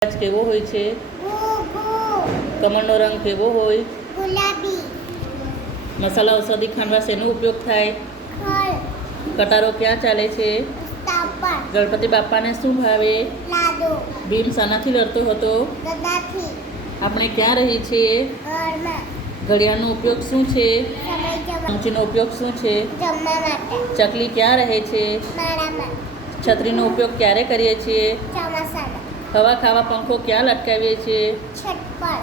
કેવો હોય છે? કમળનો રંગ કેવો હોય? ગુલાબી. મસાલા ઔષધિ ખાંડવા શેનો ઉપયોગ થાય? ખળ. કટારો ક્યાં ચાલે છે? રસ્તા પર. ગણપતિ બાપાને શું ભાવે? લાડુ. ભીમ શાનાથી લડતો હતો? ગદાથી. આપણે ક્યાં રહીએ છીએ? ઘરમાં. ઘડિયાળનો ઉપયોગ શું છે? સમય જવા. ચમચીનો ઉપયોગ શું છે? જમવા માટે. ચકલી ક્યાં રહે છે? માળામાં. છત્રીનો ઉપયોગ ક્યારે કરીએ છીએ? ચોમાસામાં. હવા ખાવા પંખો ક્યાં લટકાવીએ છીએ? છત પર.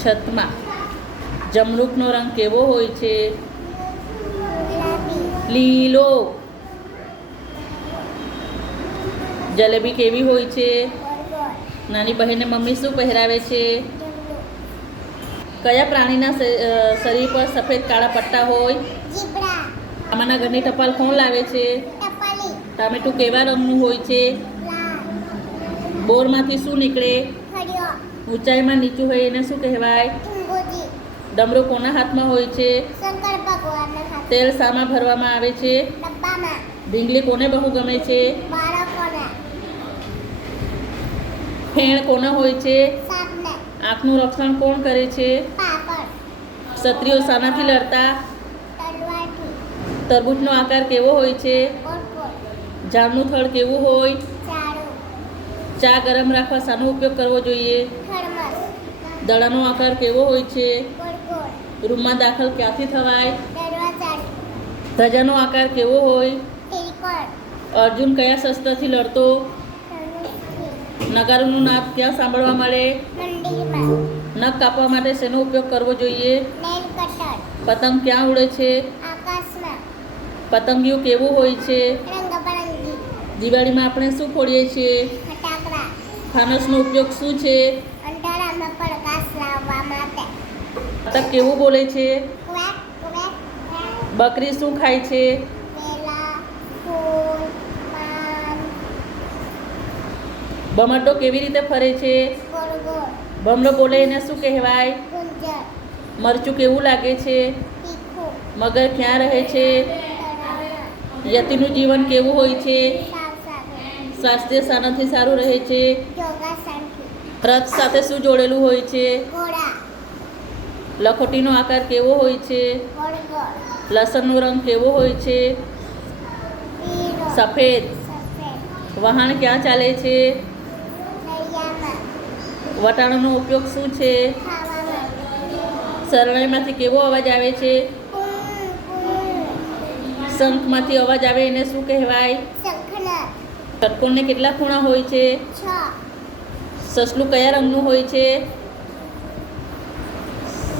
છતમાં. જમરૂખનો રંગ કેવો હોય છે? ગુલાબી. લીલો. જલેબી કેવી હોય છે? ગોળ. નાની બહેનને મમ્મી શું પહેરાવે છે? જમરૂખ. કયા પ્રાણીના શરીર પર સફેદ કાળા પટ્ટા હોય? જીબ્રા. મામાના ઘરની ટપાલ કોણ લાવે છે? ટપાલી. ટામેટું કેવા રંગનું હોય છે? લાલ. બોરમાંથી શું નીકળે? ખડિયો. ઊંચાઈમાં નીચું હોય એને શું કહેવાય? તુંગોજી. ડમરૂ કોના હાથમાં હોય છે? શંકર ભગવાનના હાથ. તેલ શામાં ભરવામાં આવે છે? ડબ્બામાં. ઢીંગલી કોને બહુ ગમે છે? બાળકોના. ફેણ કોના હોય છે? સાપને. આંખનું રક્ષણ કોણ કરે છે? પાપડ. ક્ષત્રિયો શાનાથી લડતા? તલવારથી. તરબૂચનો આકાર કેવો હોય છે? ગોળ ગોળ. ઝાડનું થડ કેવું હોય? ઝાડુ. ચા ગરમ રાખવા શાનો ઉપયોગ કરવો જોઈએ? થર્મસ. દડાનો આકાર કેવો હોય છે? ગોળ ગોળ. રૂમમાં દાખલ ક્યાંથી થવાય? દરવાજાથી. ધજાનો આકાર કેવો હોય? ત્રિકોણ. અર્જુન કયા શસ્ત્રથી લડતો? ધનુષથી. નગારાનું નાદ ક્યાં સાંભળવા મળે? મંદિરમાં. નખ કાપવા માટે શેનો ઉપયોગ કરવો જોઈએ? Nail cutter. પતંગ ક્યાં ઉડે છે? આકાશમાં. પતંગિયું કેવું હોય છે? રંગબરંગી. દિવાળીમાં આપણે શું ફોડીએ છીએ? ફટાકડા. ફાનસનો ઉપયોગ શું છે? અંધારામાં પ્રકાશ લાવવા માટે. બતક કેવું બોલે છે? Quack quack quack. બકરી શું ખાય છે? કેલા. ફૂલ. પાન. ભમરડો કેવી રીતે ફરે છે? ગોળ ગોળ. ભમરો બોલે એને શું કહેવાય? ગુંજર. મરચું કેવું લાગે છે? તીખું. મગર ક્યાં રહે છે? તળાવમાં. યતિનું જીવન કેવું હોય છે? સાવ સાગર. સ્વાસ્થ્ય શાનાથી સારું રહે છે? યોગાસનથી. રથ સાથે શું જોડેલું હોય છે? ઘોડા. લખોટીનો આકાર કેવો હોય છે? ગોળ ગોળ. લસણનો રંગ કેવો હોય છે? પીળો. સફેદ. સફેદ. વહાણ ક્યાં ચાલે છે? દરિયામાં. વટાણાનો ઉપયોગ શું છે? ખાવા માટે. શરણાઈમાંથી કેવો અવાજ આવે છે? કું કું. શંખમાંથી અવાજ આવે એને શું કહેવાય? શંખનાદ. ષટકોણને કેટલા ખૂણા હોય છે? 6. સસલું કયા રંગનું હોય છે?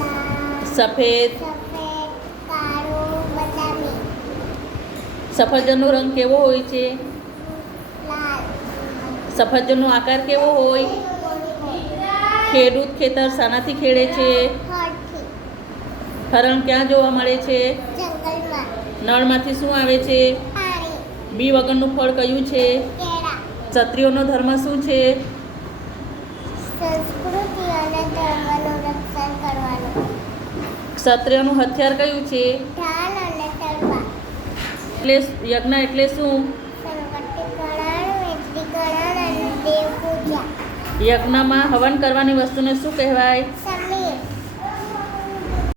લાલ. સફેદ. સફેદ. કાળું. બદામી. સફરજનનો રંગ કેવો હોય છે? લાલ. સફરજનનો આકાર કેવો હોય? ગોળ ગોળ. ખેડૂત ખેતર શાનાથી ખેડે છે? હળથી. હરણ ક્યાં જોવા મળે છે? જંગલમાં. નળમાંથી શું આવે છે? પાણી. બી વગરનું ફળ કયું છે? કેળા. ક્ષત્રિયોનો ધર્મ શું છે? સંસ્કૃતિ અને ધર્મનું રક્ષણ કરવાનું. ક્ષત્રિયનું હથિયાર કયું છે? ઢાલ અને તલવાર. એટલે યજ્ઞ એટલે શું? સંકટીકરણ, વેદીકરણ અને દેવ પૂજા. યજ્ઞમાં હવન કરવાની વસ્તુને શું કહેવાય?